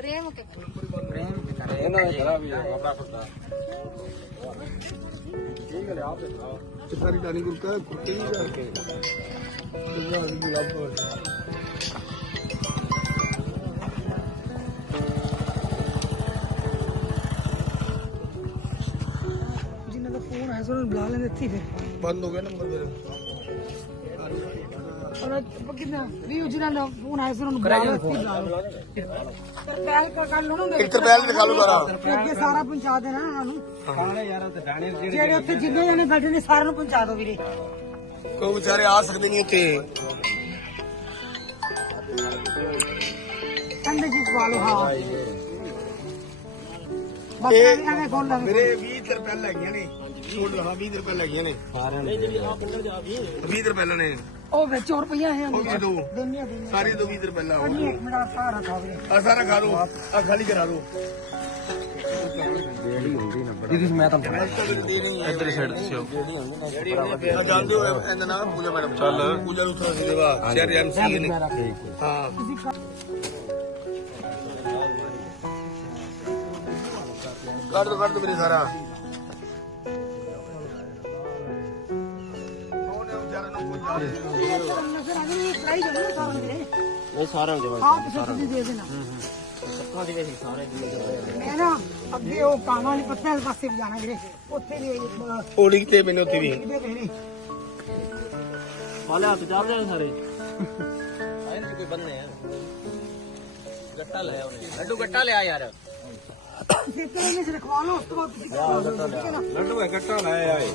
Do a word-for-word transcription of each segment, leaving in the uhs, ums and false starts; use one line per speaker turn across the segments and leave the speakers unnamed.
प्रेम के
प्रेम के करे ਇਹਨਾਂ ਦਾ ਘਰਾ ਵੀ ਆਪਣਾ ਖੁਦਾ ਠੀਕ ਹੈ ਆਪ ਦੇਖੋ ਤੇ ਸਾਰੀ ਟਾਣੀ ਗੁਰ ਕਾ ਕੁੱਤੇ ਨਹੀਂ ਕਰਕੇ ਦੁਨੀਆ ਦੀ ਲੱਭ
ਜਿਨ੍ਹਾਂ ਦਾ ਫੋਨ ਆਇਆ ਸੀ ਉਹਨੂੰ ਬੁਲਾ ਲੈਂਦੇ ਇੱਥੇ ਫਿਰ
ਬੰਦ ਹੋ ਗਿਆ ਨੰਬਰ ਫਿਰ
और कितना भी जिन्हों ने फोन आया उन्होंने बुला लो तरपैल कर लो ना
ਇੱਕ ਤਰਪੈਲ ਦਿਖਾ ਲਓ ਕਰਾ
ਅੱਗੇ ਸਾਰਾ ਪਹੁੰਚਾ ਦੇਣਾ ਉਹਨਾਂ ਨੂੰ
ਖਾਣੇ ਯਾਰ ਤੇ ਦਾਣੇ
ਜਿਹੜੇ ਉੱਥੇ ਜਿੰਨੇ ਜਣੇ ਬੈਠੇ ਨੇ ਸਾਰਿਆਂ ਨੂੰ ਪਹੁੰਚਾ ਦਿਓ ਵੀਰੇ
ਕੋਈ ਵਿਚਾਰੇ ਆ ਸਕਦੇ ਨਹੀਂ ਉੱਥੇ
ਕੰਦੇ ਜੀ ਪਵਾ ਲਓ ਹਾਂ ਬਸ ਐਵੇਂ ਖੋਲ ਲਾ
ਮੇਰੇ ਵੀਹ ਤਰਪੈਲ ਲੱਗੀਆਂ ਨੇ ਛੋੜ ਲਹਾ ਵੀਹ ਤਰਪੈਲ ਲੱਗੀਆਂ ਨੇ ਸਾਰਿਆਂ ਨੇ ਵੀਹ ਤਰਪੈਲਾਂ ਨੇ
ਉਹ ਵਿੱਚ ਹੋਰ ਪਈਆਂ ਹੈ
ਉਹ ਦੋ
ਦੁਨੀਆ ਦੀ
ਸਾਰੀ ਦੋ ਵੀਹ ਤਰਪੈਲਾਂ
ਨਹੀਂ ਇੱਕ ਮਿੰਟ ਸਾਰਾ ਖਾ ਵੀਰੇ
ਆ ਸਾਰਾ ਖਾ ਲਓ ਆ ਖਾਲੀ ਕਰਾ ਦਿਓ
ਜਿਹੜੀ ਹੁੰਦੀ ਨੰਬਰ ਜਿਹਦੀ ਮੈਂ ਤਾਂ
ਇੱਧਰ ਸਾਈਡ ਤੇ ਸ਼ੋ ਆ ਜਾਂਦੇ ਹੋ ਇਹਦਾ ਨਾਮ ਪੂਜਾ ਮੈਡਮ ਚੱਲ ਪੂਜਾ ਨੂੰ ਥੋੜਾ ਦੇਵਾ ਸ਼ਹਿਰ ਐਮਸੀ ਨੇ ਹਾਂ ਕੱਢ ਦੋ ਕੱਢ ਦੋ ਮੇਰੇ ਸਾਰਾ
ਇਹ ਸਾਰਿਆਂ ਨੂੰ ਜਵਾਬ
ਆਪ ਸੱਚੀ ਦੇ ਦੇਣਾ
ਸੱਤਾਂ ਦੀ ਵੇਸੀ ਸਾਰੇ ਦੀ
ਮੈਂ ਨਾ ਅੱਗੇ ਉਹ ਕਾਵਾਂ ਵਾਲੀ ਪੱਤਿਆਂ ਦੇ ਪਾਸੇ ਵੀ ਜਾਣਾ ਵੀਰੇ ਉੱਥੇ ਵੀ
ਉਹ ਲਿਖਤੇ ਮੈਨੂੰ ਉੱਥੇ ਵੀ
ਇਹਦੇ ਵੇਲੇ
ਵਾਲੇ ਹੱਥ ਚੱਲਦੇ ਨੇ ਸਾਰੇ ਆਏ ਨਹੀਂ ਕੋਈ ਬੰਨੇ ਆ ਗੱਟਾ ਲੈ ਆਉਣੇ ਲੱਡੂ ਗੱਟਾ ਲਿਆ ਯਾਰ
ਜਿੱਤੇ ਨੇ ਰਖਵਾ ਲਓ ਉਸ ਤੋਂ ਬਾਅਦ ਤੁਸੀਂ ਠੀਕ ਹੈ ਨਾ
ਲੱਡੂ ਹੈ ਗੱਟਾ ਲੈ ਆਏ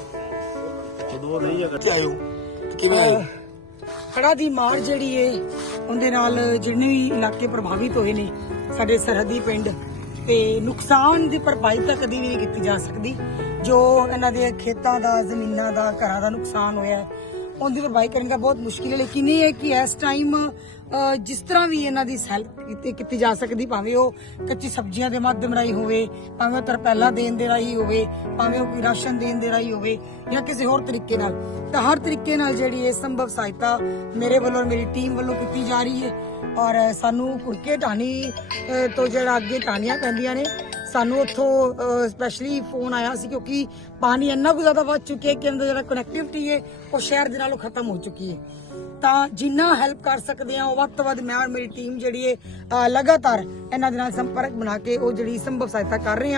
ਜਦੋਂ ਨਹੀਂ ਆ
ਕਿੱਥੇ ਆਇਓ ਕਿਵੇਂ ਆਏ
ਹੜ੍ਹਾਂ ਦੀ ਮਾਰ ਜਿਹੜੀ ਏ ਉਹਦੇ ਨਾਲ ਜਿੰਨੇ ਵੀ ਇਲਾਕੇ ਪ੍ਰਭਾਵਿਤ ਹੋਏ ਨੇ ਸਾਡੇ ਸਰਹੱਦੀ ਪਿੰਡ ਤੇ ਨੁਕਸਾਨ ਦੀ ਭਰਪਾਈ ਤਾਂ ਕਦੀ ਵੀ ਨਹੀਂ ਕੀਤੀ ਜਾ ਸਕਦੀ ਜੋ ਇਹਨਾਂ ਦੇ ਖੇਤਾਂ ਦਾ ਜ਼ਮੀਨਾਂ ਦਾ ਘਰਾਂ ਦਾ ਨੁਕਸਾਨ ਹੋਇਆ ਉਹਦੀ ਭਰਪਾਈ ਕਰਨਾ ਬਹੁਤ ਮੁਸ਼ਕਿਲ ਹੈ ਲੇਕਿਨ ਇਹ ਹੈ ਕਿ ਇਸ ਟਾਈਮ ਜਿਸ ਤਰ੍ਹਾਂ ਵੀ ਇਹਨਾਂ ਦੀ ਹੈਲਪ ਕੀਤੀ ਜਾ ਸਕਦੀ ਭਾਵੇਂ ਉਹ ਕੱਚੀ ਸਬਜ਼ੀਆਂ ਦੇ ਮਾਧਿਅਮ ਰਾਹੀਂ ਹੋਵੇ ਭਾਵੇਂ ਉਹ ਤਰਪੈਲਾ ਦੇਣ ਦੇ ਰਾਹੀਂ ਹੋਵੇ ਭਾਵੇਂ ਉਹ ਕੋਈ ਰਾਸ਼ਨ ਦੇਣ ਦੇ ਰਾਹੀਂ ਹੋਵੇ ਜਾਂ ਕਿਸੇ ਹੋਰ ਤਰੀਕੇ ਨਾਲ ਤਾਂ ਹਰ ਤਰੀਕੇ ਨਾਲ ਜਿਹੜੀ ਇਹ ਸੰਭਵ ਸਹਾਇਤਾ ਮੇਰੇ ਵੱਲੋਂ ਔਰ ਮੇਰੀ ਟੀਮ ਵੱਲੋਂ ਕੀਤੀ ਜਾ ਰਹੀ ਹੈ ਔਰ ਸਾਨੂੰ ਕੁਰਕੇ ਢਾਣੀ ਤੋਂ ਜਿਹੜਾ ਅੱਗੇ ਢਾਣੀਆਂ ਪੈਂਦੀਆਂ ਨੇ ਸਾਨੂੰ ਉੱਥੋਂ ਸਪੈਸ਼ਲੀ ਫੋਨ ਆਇਆ ਸੀ ਕਿਉਂਕਿ ਪਾਣੀ ਇੰਨਾ ਕੁ ਜ਼ਿਆਦਾ ਵੱਧ ਚੁੱਕਿਆ ਕਿ ਇਹਦਾ ਜਿਹੜਾ ਕਨੈਕਟੀਵਿਟੀ ਹੈ ਉਹ ਸ਼ਹਿਰ ਦੇ ਨਾਲੋਂ ਖਤਮ ਹੋ ਚੁੱਕੀ ਹੈ ਤਾਂ ਜਿੰਨਾ ਹੈਲਪ ਕਰ ਸਕਦੇ ਆ ਉਹ ਵੱਧ ਤੋਂ ਵੱਧ ਮੈਂ ਔਰ ਮੇਰੀ ਟੀਮ ਜਿਹੜੀ ਹੈ ਲਗਾਤਾਰ ਇਹਨਾਂ ਦੇ ਨਾਲ ਸੰਪਰਕ ਬਣਾ ਕੇ ਉਹ ਜਿਹੜੀ ਸੰਭਵ ਸਹਾਇਤਾ ਕਰ ਰਹੇ ਆ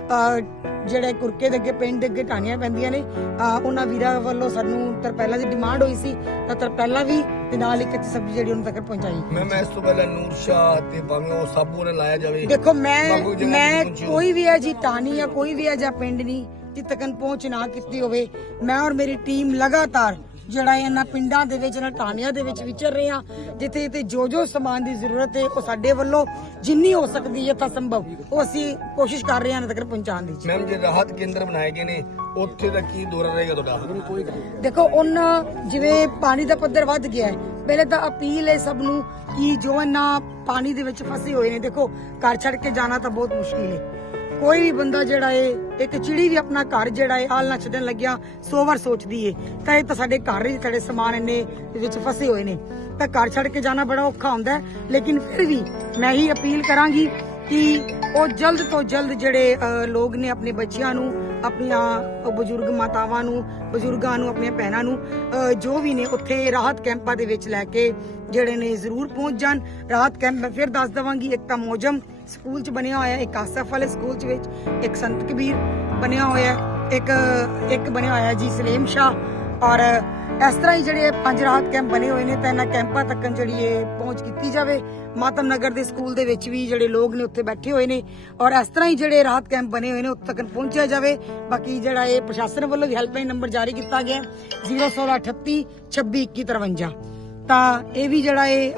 ਜਿਹੜੇ ਕੁਰਕੇ ਦੇ ਅੱਗੇ ਪਿੰਡ ਦੇ ਅੱਗੇ ਢਾਣੀਆਂ ਪੈਂਦੀਆਂ ਨੇ ਉਹਨਾਂ ਵੀਰਾਂ ਵੱਲੋਂ ਸਾਨੂੰ ਤਰਪੈਲਾਂ ਦੀ ਡਿਮਾਂਡ ਹੋਈ ਸੀ ਤਾਂ ਤਰਪੈਲਾਂ ਵੀ ਤੇ ਨਾਲ ਇੱਕ ਕੱਚੀ ਸਬਜ਼ੀ ਜਿਹੜੀ ਉਹਨਾਂ ਤੱਕ ਪਹੁੰਚਾਈ
ਮੈਂ ਮੈਂ ਇਸ ਤੋਂ ਪਹਿਲਾਂ ਨੂਰ ਸ਼ਾਹ ਤੇ ਭਾਵੇਂ ਉਹ ਸਾਬੂ ਨੇ ਲਾਇਆ ਜਾਵੇ
ਦੇਖੋ ਮੈਂ ਮੈਂ ਕੋਈ ਵੀ ਹੈ ਜੀ ਢਾਣੀ ਜਾਂ ਕੋਈ ਵੀ ਹੈ ਜਾਂ ਪਿੰਡ ਨਹੀਂ ਜਿੱਥੇ ਤੱਕ ਪਹੁੰਚ ਨਾ ਕੀਤੀ ਹੋਵੇ ਮੈਂ ਔਰ ਮੇਰੀ ਟੀਮ ਲਗਾਤਾਰ ਜਿਹੜਾ ਇਹਨਾਂ ਪਿੰਡਾਂ ਦੇ ਵਿੱਚ ਇਹਨਾਂ ਢਾਣੀਆਂ ਦੇ ਵਿੱਚ ਵਿਚਰ ਰਹੇ ਆ ਜਿੱਥੇ ਜਿੱਥੇ ਜੋ ਜੋ ਸਮਾਨ ਦੀ ਜ਼ਰੂਰਤ ਹੈ ਉਹ ਸਾਡੇ ਵੱਲੋਂ ਜਿੰਨੀ ਹੋ ਸਕਦੀ ਹੈ ਤਾਂ ਸੰਭਵ ਉਹ ਅਸੀਂ ਕੋਸ਼ਿਸ਼ ਕਰ ਰਹੇ ਹਾਂ ਇਹਨਾਂ ਤੱਕ ਪਹੁੰਚਾਉਣ ਦੀ
ਮੈਮ ਜੇ ਰਾਹਤ ਕੇਂਦਰ ਬਣਾਏ ਗਏ ਨੇ ਉੱਥੇ ਦਾ ਕੀ ਦੌਰਾ ਰਹੇਗਾ ਤੁਹਾਡਾ
ਦੇਖੋ ਉਹਨਾਂ ਜਿਵੇਂ ਪਾਣੀ ਦਾ ਪੱਧਰ ਵੱਧ ਗਿਆ ਹੈ ਪਹਿਲੇ ਤਾਂ ਅਪੀਲ ਹੈ ਸਭ ਨੂੰ ਕਿ ਜੋ ਇਹਨਾਂ ਪਾਣੀ ਦੇ ਵਿੱਚ ਫਸੇ ਹੋਏ ਨੇ ਦੇਖੋ ਘਰ ਛੱਡ ਕੇ ਜਾਣਾ ਤਾਂ ਬਹੁਤ ਮੁਸ਼ਕਿਲ ਹੈ ਕੋਈ ਵੀ ਬੰਦਾ ਜਿਹੜਾ ਏ ਇੱਕ ਚਿੜੀ ਵੀ ਆਪਣਾ ਘਰ ਜਿਹੜਾ ਏ ਆਲਣਾ ਛੱਡਣ ਲੱਗਿਆ ਸੌ ਵਾਰ ਸੋਚਦੀ ਏ ਤਾਂ ਇਹ ਤਾਂ ਸਾਡੇ ਘਰ ਹੀ ਸਾਡੇ ਸਮਾਨ ਇੰਨੇ ਵਿੱਚ ਫਸੇ ਹੋਏ ਨੇ ਤਾਂ ਘਰ ਛੱਡ ਕੇ ਜਾਣਾ ਬੜਾ ਔਖਾ ਹੁੰਦਾ ਲੇਕਿਨ ਫਿਰ ਵੀ ਮੈਂ ਹੀ ਅਪੀਲ ਕਰਾਂਗੀ ਕਿ ਉਹ ਜਲਦ ਤੋਂ ਜਲਦ ਜਿਹੜੇ ਲੋਕ ਨੇ ਆਪਣੇ ਬੱਚਿਆਂ ਨੂੰ ਆਪਣੀਆਂ ਬਜ਼ੁਰਗ ਮਾਤਾਵਾਂ ਨੂੰ ਬਜ਼ੁਰਗਾਂ ਨੂੰ ਆਪਣੀਆਂ ਭੈਣਾਂ ਨੂੰ ਜੋ ਵੀ ਨੇ ਉੱਥੇ ਰਾਹਤ ਕੈਂਪਾਂ ਦੇ ਵਿੱਚ ਲੈ ਕੇ ਜਿਹੜੇ ਨੇ ਜ਼ਰੂਰ ਪਹੁੰਚ ਜਾਣ ਰਾਹਤ ਕੈਂਪ ਮੈਂ ਫਿਰ ਦੱਸ ਦਵਾਂਗੀ ਇੱਕ ਤਾਂ ਮੋਜਮ ਸਕੂਲ ਚ ਬਣਿਆ ਹੋਇਆ ਇੱਕ ਆਸਫ ਵਾਲੇ ਸਕੂਲ ਚ ਵਿੱਚ ਇੱਕ ਸੰਤ ਕਬੀਰ ਬਣਿਆ ਹੋਇਆ ਇੱਕ ਇੱਕ ਬਣਿਆ ਹੋਇਆ ਜੀ ਸਲੇਮ ਸ਼ਾਹ ਔਰ ਇਸ ਤਰ੍ਹਾਂ ਹੀ ਜਿਹੜੇ ਪੰਜ ਰਾਹਤ ਕੈਂਪ ਬਣੇ ਹੋਏ ਨੇ ਤਾਂ ਇਹਨਾਂ ਕੈਂਪਾਂ ਤੱਕ ਜਿਹੜੀ ਇਹ ਪਹੁੰਚ ਕੀਤੀ ਜਾਵੇ ਮਾਤਮ ਨਗਰ ਦੇ ਸਕੂਲ ਦੇ ਵਿੱਚ ਵੀ ਜਿਹੜੇ ਲੋਕ ਨੇ ਉੱਥੇ ਬੈਠੇ ਹੋਏ ਨੇ ਔਰ ਇਸ ਤਰ੍ਹਾਂ ਹੀ ਜਿਹੜੇ ਰਾਹਤ ਕੈਂਪ ਬਣੇ ਹੋਏ ਨੇ ਉੱਥੇ ਤੱਕ ਪਹੁੰਚਿਆ ਜਾਵੇ ਬਾਕੀ ਜਿਹੜਾ ਇਹ ਪ੍ਰਸ਼ਾਸਨ ਵੱਲੋਂ ਵੀ ਹੈਲਪਲਾਈਨ ਨੰਬਰ ਜਾਰੀ ਕੀਤਾ ਗਿਆ ਜ਼ੀਰੋ ਸੋਲਾਂ ਅਠੱਤੀ ਛੱਬੀ ਇੱਕੀ ਤਰਵੰਜਾ ਤਾਂ ਇਹ ਵੀ ਜਿਹੜਾ ਇਹ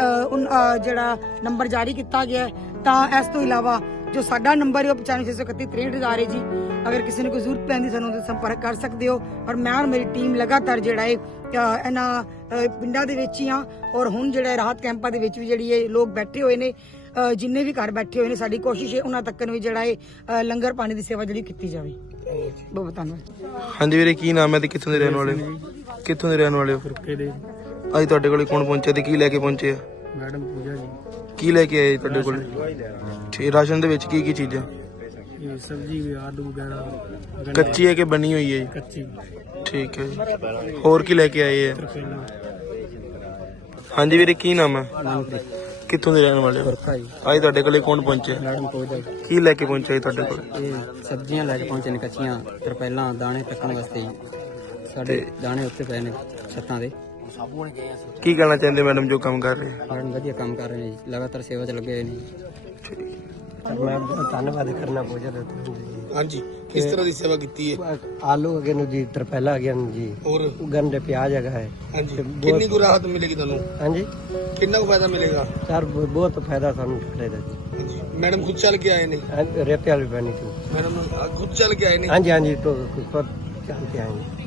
ਜਿਹੜਾ ਨੰਬਰ ਜਾਰੀ ਕੀਤਾ ਗਿਆ ਤਾਂ ਇਸ ਤੋਂ ਇਲਾਵਾ ਜੋ ਸਾਡਾ ਨੰਬਰ ਹੈ ਉਹ ਪਚਾਨਵੇਂ ਛੇ ਸੌ ਇਕੱਤੀ ਤਰੇਹਠ ਹਜ਼ਾਰ ਹੈ ਜੀ ਅਗਰ ਕਿਸੇ ਨੂੰ ਕੋਈ ਜ਼ਰੂਰਤ ਪੈਂਦੀ ਸਾਨੂੰ ਉਹਦੇ ਸੰਪਰਕ ਕਰ ਸਕਦੇ ਹੋ ਔਰ ਮੈਂ ਔਰ ਮੇਰੀ ਟੀਮ ਲਗਾਤਾਰ ਜਿਹੜਾ ਹੈ ਇਹਨਾਂ ਪਿੰਡਾਂ ਦੇ ਵਿੱਚ ਹੀ ਆ ਔਰ ਹੁਣ ਜਿਹੜਾ ਰਾਹਤ ਕੈਂਪਾਂ ਦੇ ਵਿੱਚ ਵੀ ਜਿਹੜੀ ਇਹ ਲੋਕ ਬੈਠੇ ਹੋਏ ਨੇ ਜਿੰਨੇ ਵੀ ਘਰ ਬੈਠੇ ਹੋਏ ਨੇ ਸਾਡੀ ਕੋਸ਼ਿਸ਼ ਹੈ ਉਹਨਾਂ ਤੱਕ ਵੀ ਜਿਹੜਾ ਇਹ ਲੰਗਰ ਪਾਣੀ ਦੀ ਸੇਵਾ ਜਿਹੜੀ ਕੀਤੀ ਜਾਵੇ ਬਹੁਤ ਬਹੁਤ ਧੰਨਵਾਦ
ਹਾਂਜੀ ਵੀਰੇ ਕੀ ਨਾਮ ਹੈ ਤੇ ਕਿੱਥੋਂ ਦੇ ਰਹਿਣ ਵਾਲੇ ਕਿੱਥੋਂ ਦੇ ਰਹਿਣ ਵਾਲੇ ਹੋ ਫਿਰ ਅੱਜ ਤੁਹਾਡੇ ਕੋਲ ਕੌਣ ਪਹੁੰਚਿਆ ਤੇ ਕੀ ਲੈ ਕੇ ਪਹੁੰਚੇ ਆ
ਮੈਡਮ ਪੂਜਾ ਜੀ
ਕੀ ਲੈ ਕੇ ਆਏ ਤੁਹਾਡੇ ਕੋਲ? ਠੀਕ, ਰਾਸ਼ਨ ਦੇ ਵਿੱਚ ਕੀ ਕੀ ਚੀਜ਼ਾਂ?
ਇਹ ਸਬਜ਼ੀ ਵੀ ਆਲੂ ਵਗੈਰਾ
ਕੱਚੀ ਹੈ ਕਿ ਬਣੀ ਹੋਈ ਹੈ ਜੀ?
ਕੱਚੀ
ਠੀਕ ਹੈ ਜੀ। ਹੋਰ ਕੀ ਲੈ ਕੇ ਆਏ ਹੈ?
ਤਰਪੇਲਾ
ਹਾਂਜੀ ਵੀਰੇ, ਕੀ ਨਾਮ ਹੈ?
ਮਨਪ੍ਰੀਤ
ਕਿੱਥੋਂ ਦੇ ਰਹਿਣ ਵਾਲੇ ਹੋ?
ਜੀ
ਅੱਜ ਤੁਹਾਡੇ ਕੋਲੇ ਕੌਣ ਪਹੁੰਚਿਆ?
ਮੈਡਮ ਕੋਈ
ਕੀ ਲੈ ਕੇ ਪਹੁੰਚਿਆ ਜੀ ਤੁਹਾਡੇ ਕੋਲ?
ਇਹ ਸਬਜ਼ੀਆਂ ਲੈ ਕੇ ਪਹੁੰਚੇ ਨੇ ਕੱਚੀਆਂ ਤਰਪੇਲਾਂ ਦਾਣੇ ਟੱਕਣ ਵਾਸਤੇ ਜੀ। ਸਾਡੇ ਦਾਣੇ ਉੱਤੇ ਪਏ ਨੇ ਛੱਤਾਂ ਦੇ।
ਕੀ ਕਹਿਣਾ ਚਾਹੁੰਦੇ ਮੈਡਮ ਜੋ ਕੰਮ ਕਰ ਰਹੇ?
ਮੈਡਮ ਵਧੀਆ ਕੰਮ ਕਰ ਰਹੇ ਨੇ ਜੀ, ਲਗਾਤਾਰ ਸੇਵਾ 'ਚ ਲੱਗੇ ਹੋਏ ਨੇ ਜੀ।
ਮੈਂ ਬਹੁਤ ਧੰਨਵਾਦ ਕਰਨਾ ਪਹੁੰਚਦਾ
ਹਾਂਜੀ, ਕਿਸ ਤਰ੍ਹਾਂ ਦੀ ਸੇਵਾ ਕੀਤੀ ਹੈ?
ਆਲੂ ਅਗੇ ਨੂੰ ਜੀ ਤਰਪੈਲਾ ਅਗੇ ਨੂੰ ਜੀ
ਔਰ
ਗੰਡੇ ਪਿਆਜ਼ ਹੈਗਾ ਹੈ
ਹਾਂਜੀ, ਕਿੰਨੀ ਕੁ ਰਾਹਤ ਮਿਲੇਗੀ ਤੁਹਾਨੂੰ?
ਹਾਂਜੀ
ਕਿੰਨਾ ਕੁ ਫਾਇਦਾ ਮਿਲੇਗਾ?
ਸਰ ਬਹੁਤ ਫਾਇਦਾ ਸਾਨੂੰ ਟੁਕੜੇ ਦਾ ਜੀ।
ਹਾਂਜੀ, ਮੈਡਮ ਖੁਦ ਚੱਲ ਕੇ ਆਏ ਨੇ?
ਹਾਂ, ਰੇਤੇ ਵਾਲੀ ਬਣੀ ਤੂੰ
ਮੈਡਮ ਖੁਦ ਚੱਲ ਕੇ ਆਏ ਨੇ?
ਹਾਂਜੀ ਹਾਂਜੀ ਤੋਂ ਚੱਲ ਕੇ ਆਏ